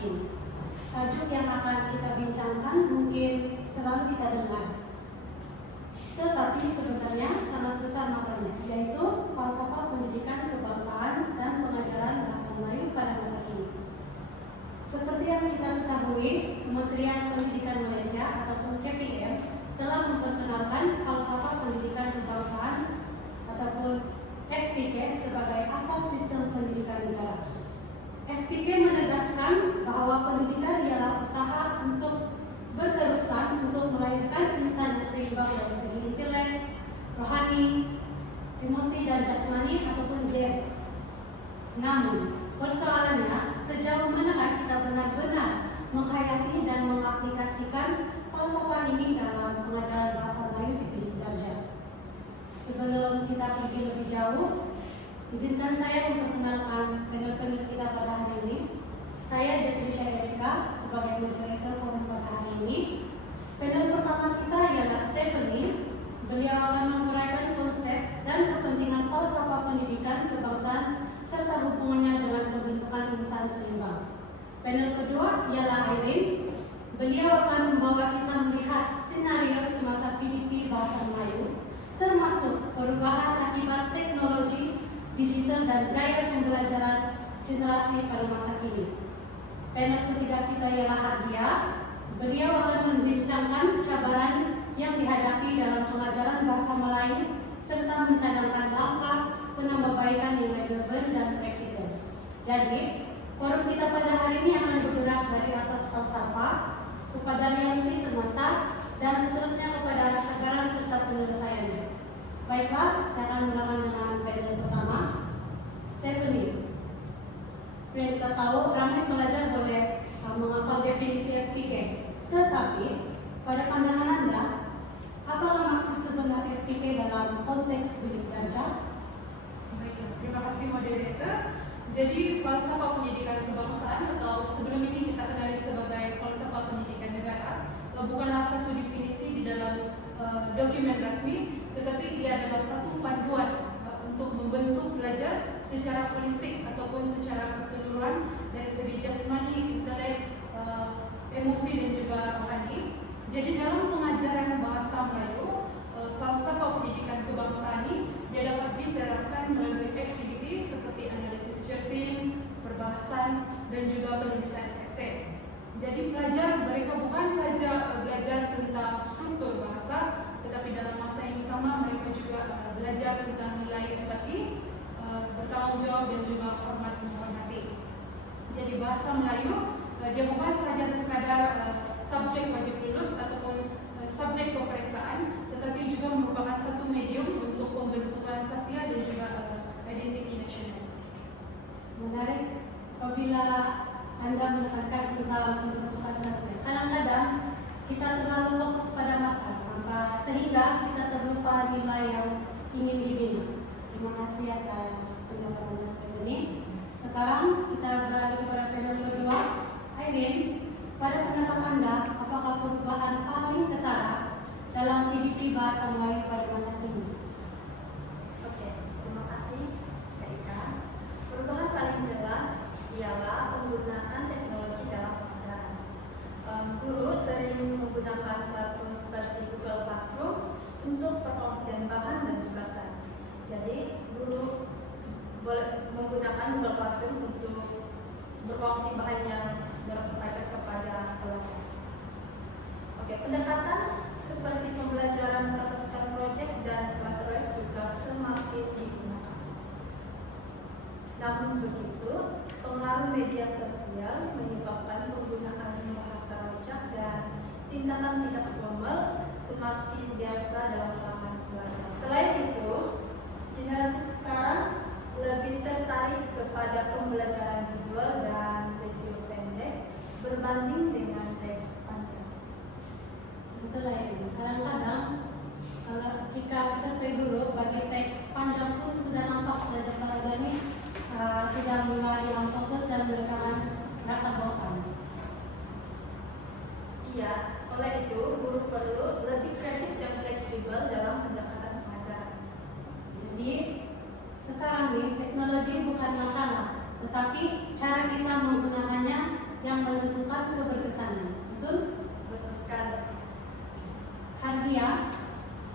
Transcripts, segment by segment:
kini. Tajuk yang akan kita bincangkan mungkin selalu kita dengar, tetapi sebenarnya sangat besar maknanya, yaitu falsafah pendidikan kebangsaan dan pengajaran bahasa Melayu pada masa kini. Seperti yang kita ketahui, Kementerian Pendidikan Malaysia ataupun KPM telah memperkenalkan falsafah pendidikan kebangsaan ataupun FPK sebagai asas sistem pendidikan negara. FPK menegaskan bahwa pendidikan ialah usaha untuk berterusan untuk melahirkan insan yang seimbang dari segi intelek, rohani, emosi dan jasmani ataupun JS. Namun, persoalannya sejauh mana kita benar-benar menghayati dan mengaplikasikan falsafah ini dalam pengajaran bahasa Melayu di tingkat darjah. Sebelum kita pergi lebih jauh, izinkan saya memperkenalkan panel kita pada hari ini. Saya Jatrisha Erika sebagai moderator forum pada hari ini. Panel pertama kita ialah Stephanie. Beliau akan menguraikan konsep dan kepentingan falsafah pendidikan kebangsaan serta hubungannya dengan pembentukan insan seimbang. Panel kedua ialah Irene. Beliau akan membawa kita melihat skenario semasa PDP bahasa Melayu, termasuk perubahan akibat teknologi digital dan gaya pembelajaran generasi pada masa kini. Panel ketiga kita ialah Hardia. Beliau akan membincangkan cabaran yang dihadapi dalam pengajaran bahasa Melayu serta mencadangkan langkah penambahbaikan yang relevan dan praktikal. Jadi, forum kita pada hari ini akan bergerak dari asas falsafah kepada realiti semasa dan seterusnya kepada cabaran serta penyelesaiannya. Baiklah, saya akan mulakan dengan panel pertama, Stephanie. Seperti yang kita tahu, ramai pelajar boleh menghafal definisi FPK. Tetapi, pada pandangan Anda, apalah maksud sebenar FPK dalam konteks bilik darjah? Baik, terima kasih moderator. Jadi, falsafah pendidikan kebangsaan atau sebelum ini kita kenali sebagai falsafah pendidikan negara bukanlah satu definisi di dalam dokumen resmi, tetapi ia adalah satu panduan untuk membentuk pelajar secara holistik ataupun secara keseluruhan dari segi jasmani, intelek, emosi dan juga rohani. Jadi dalam pengajaran bahasa Melayu, falsafah pendidikan kebangsaan ini dia dapat diterapkan melalui aktiviti seperti analisis cermin, perbahasan dan juga penulisan esei. Jadi pelajar mereka bukan saja belajar tentang struktur bahasa, tetapi dalam masa yang sama mereka juga belajar tentang nilai empati, bertanggung jawab dan juga hormat menghormati. Jadi bahasa Melayu dia bukan saja sekadar subjek wajib lulus ataupun subjek peperiksaan, tetapi juga merupakan satu medium untuk pembentukan sosial dan juga identiti nasional. Menarik apabila Anda menekankan tentang pembentukan sosial. Kadang-kadang kita terlalu fokus pada mata sehingga kita terlupa nilai yang ingin dibina. Terima kasih atas pendapat Anda Stephanie. Sekarang kita beralih kepada panel kedua. Irene, pada pendapat Anda, apakah perubahan paling ketara dalam PDP bahasa Melayu pada masa kini? Oke, terima kasih Erika. Perubahan paling jelas ialah penggunaan teknologi dalam pengajaran. Guru sering menggunakan platform seperti Google Classroom untuk perkongsian bahan dan tugasan. Jadi, guru boleh menggunakan Google Classroom untuk berkongsi bahan yang berfaedah kepada pelajar. Oke, pendekatan seperti pembelajaran berdasarkan proyek dan kelas proyek juga semakin digunakan. Namun begitu, pengaruh media sosial menyebabkan penggunaan bahasa rojak dan singkatan tidak formal semakin biasa dalam kalangan pelajar. Selain itu, generasi sekarang lebih tertarik kepada pembelajaran visual dan video pendek berbanding dengan teks panjang. Betul ya, kadang-kadang jika kita sebagai guru bagi teks panjang pun sudah nampak pelajar-pelajar ini sudah mulai hilang fokus dan mereka merasa bosan. Iya, oleh itu guru perlu lebih kreatif dan fleksibel dalam pendekatan pengajaran. Jadi sekarang nih teknologi bukan masalah, tetapi cara kita menggunakannya yang menentukan keberkesanan. Betul? Betul sekali. Hardia,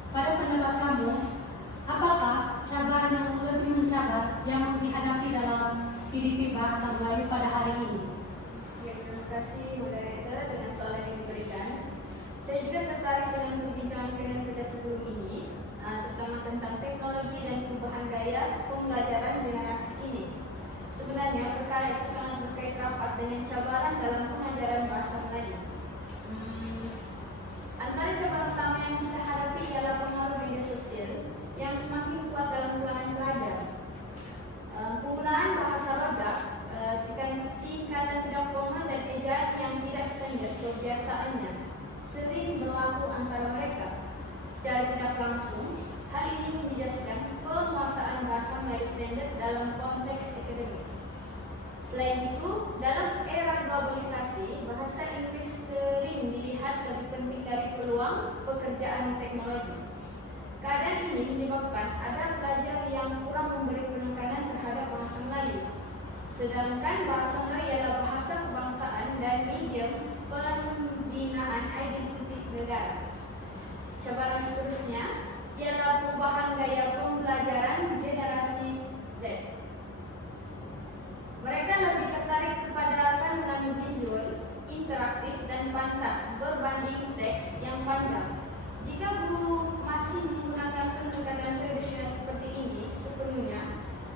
pada pendapat kamu, apakah cabaran yang lebih mencabar yang dihadapi dalam PDP Bahasa Melayu pada hari ini? Ya, terima kasih moderator dengan soalan yang diberikan. Saya juga tertarik dengan perbincangan dengan kita sebelum ini, terutama tentang teknologi dan perubahan gaya pembelajaran generasi ini. Sebenarnya perkara itu sangat berkait rapat dengan cabaran dalam pengajaran bahasa Melayu. Antara cabaran utama yang kita hadapi ialah pengaruh media sosial yang semakin kuat dalam kalangan pelajar. Penggunaan bahasa rojak, singkatan tidak formal dan ejaan yang tidak standar kebiasaannya sering berlaku antara mereka. Secara tidak langsung, hal ini menjelaskan penguasaan bahasa Melayu standar dalam konteks akademik. Selain itu, dalam era globalisasi, bahasa Inggris sering dilihat lebih penting dari peluang pekerjaan teknologi. Keadaan ini menyebabkan ada pelajar yang kurang memberi penekanan terhadap bahasa Melayu. Sedangkan bahasa Melayu adalah bahasa kebangsaan dan medium pembinaan identitas negara. Cabaran seterusnya ialah perubahan gaya pembelajaran generasi Z. Mereka lebih tertarik kepada kandungan visual, interaktif, dan pantas berbanding teks yang panjang. Jika guru masih menggunakan pendekatan tradisional seperti ini sepenuhnya,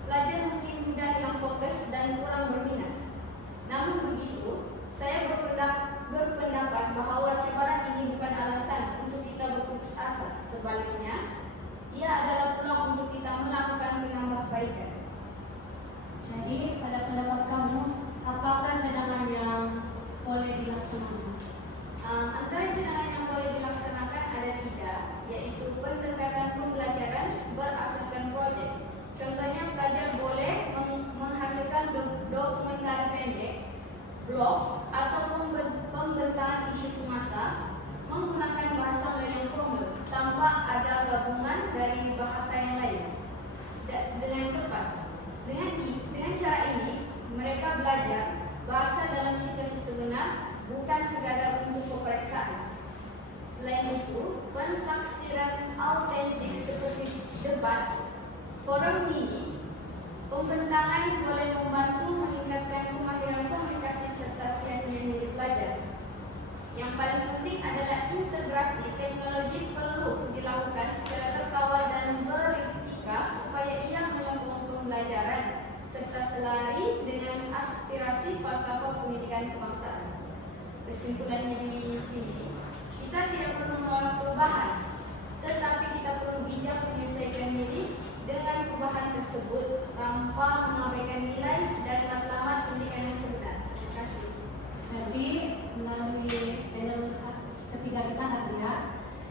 pelajar mungkin mudah hilang fokus dan kurang berminat. Namun begitu, saya berpendapat bahwa cabaran ini bukan alasan untuk kita berputus asa. Sebaliknya, ia adalah peluang untuk kita melakukan penambahbaikan. Jadi, pada pendapat kamu, apakah cadangan yang boleh dilaksanakan? Antara cadangan yang boleh dilaksanakan ada 3, yaitu pendekatan pembelajaran berasaskan proyek. Contohnya, pelajar boleh menghasilkan dokumentari pendek, blog, atau pembentaran isu semasa menggunakan bahasa Melayu yang formal tanpa ada gabungan dari bahasa yang lain dengan tepat. Dengan cara ini, mereka belajar bahasa dalam situasi sebenar, bukan sekadar untuk peperiksaan. Selain itu, pentafsiran autentik seperti debat, forum mini, pembentangan boleh membantu meningkatkan kemahiran komunikasi serta keyakinan diri pelajar. Yang paling penting adalah integrasi teknologi perlu dilakukan secara terkawal dan beretika supaya ia menyokong pembelajaran serta selari dengan aspirasi falsafah pendidikan kebangsaan. Kesimpulannya di sini, kita tidak perlu menolak perubahan, tetapi kita perlu bijak menyesuaikan diri dengan perubahan tersebut tanpa mengabaikan nilai dan matlamat pendidikan yang sebenar. Terima kasih. Jadi, melalui panel ketiga kita Hardia,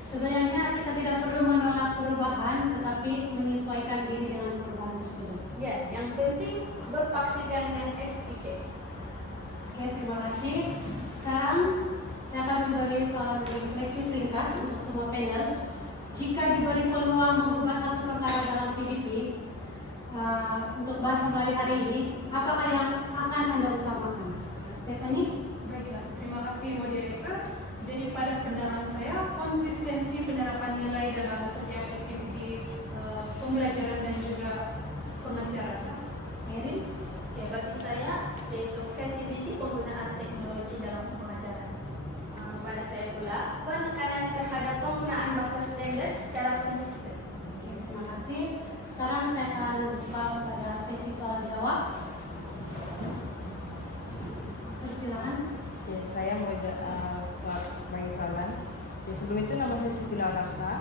sebenarnya kita tidak perlu menolak perubahan, tetapi menyesuaikan diri dengan perubahan tersebut. Ya, yang penting berpaksikan dengan FPK. Oke, terima kasih. Sekarang saya akan memberi soal refleksi ringkas untuk semua panel. Jika diberi peluang mengubah satu perkara dalam PDP untuk bahasa Melayu hari ini, apakah yang akan Anda utamakan? Stephanie? Baiklah, terima kasih moderator. Jadi pada pandangan saya, konsistensi penerapan nilai dalam setiap aktiviti pembelajaran dan juga pengajaran. Erin? Ya, bagi saya yaitu kreativiti penggunaan teknologi dalam pengajaran. Pada saya pula penekanan terhadap penggunaan bahasa standar secara konsisten. Oke, terima kasih. Sekarang saya akan buka pada sesi soal jawab. Persilakan. Ya, saya mau bagi saran. Ya, sebelum itu nama saya Siti Nafsa.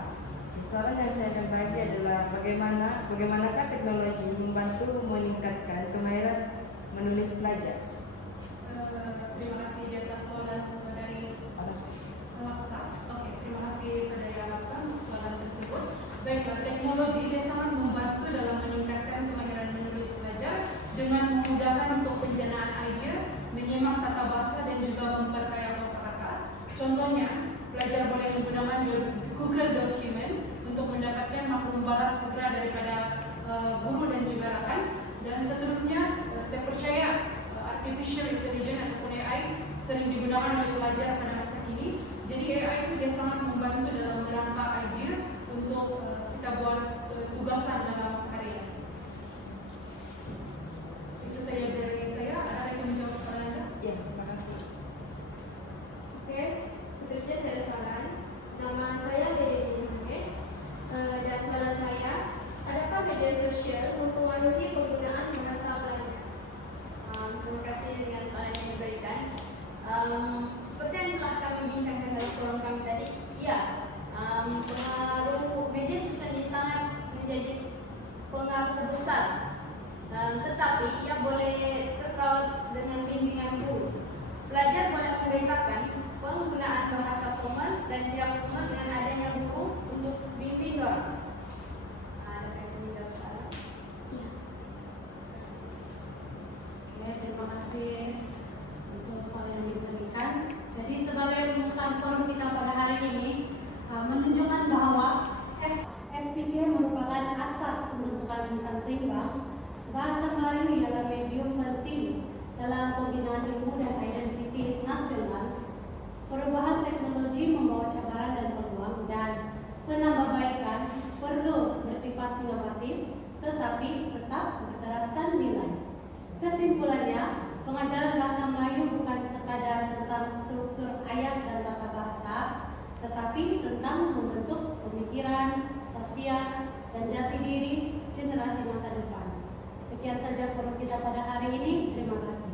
Saran yang saya akan bagi adalah bagaimanakah teknologi membantu meningkatkan kemahiran menulis pelajar. Terima kasih di atas soalan saudari Alapsa. Oke, terima kasih saudari Alapsa untuk soalan tersebut. Baiklah, teknologi ini sangat membantu dalam meningkatkan kemahiran menulis pelajar dengan memudahkan untuk pencernaan idea, menyimak tata bahasa dan juga memperkaya kosakata. Contohnya, pelajar boleh menggunakan Google Document untuk mendapatkan maklum balas segera daripada guru dan juga rakan. Dan seterusnya, saya percaya artificial intelligence ataupun AI menunjukkan bahwa FPK merupakan asas pembentukan insan seimbang. Bahasa Melayu ialah medium penting dalam pembinaan ilmu dan identiti nasional. Perubahan teknologi membawa cabaran dan peluang, dan penambahbaikan perlu bersifat inovatif tetapi tetap berteraskan nilai. Kesimpulannya, pengajaran bahasa Melayu bukan sekadar tentang struktur ayat dan tata bahasa, tetapi tentang membentuk pemikiran, sosial, dan jati diri generasi masa depan. Sekian saja forum kita pada hari ini. Terima kasih.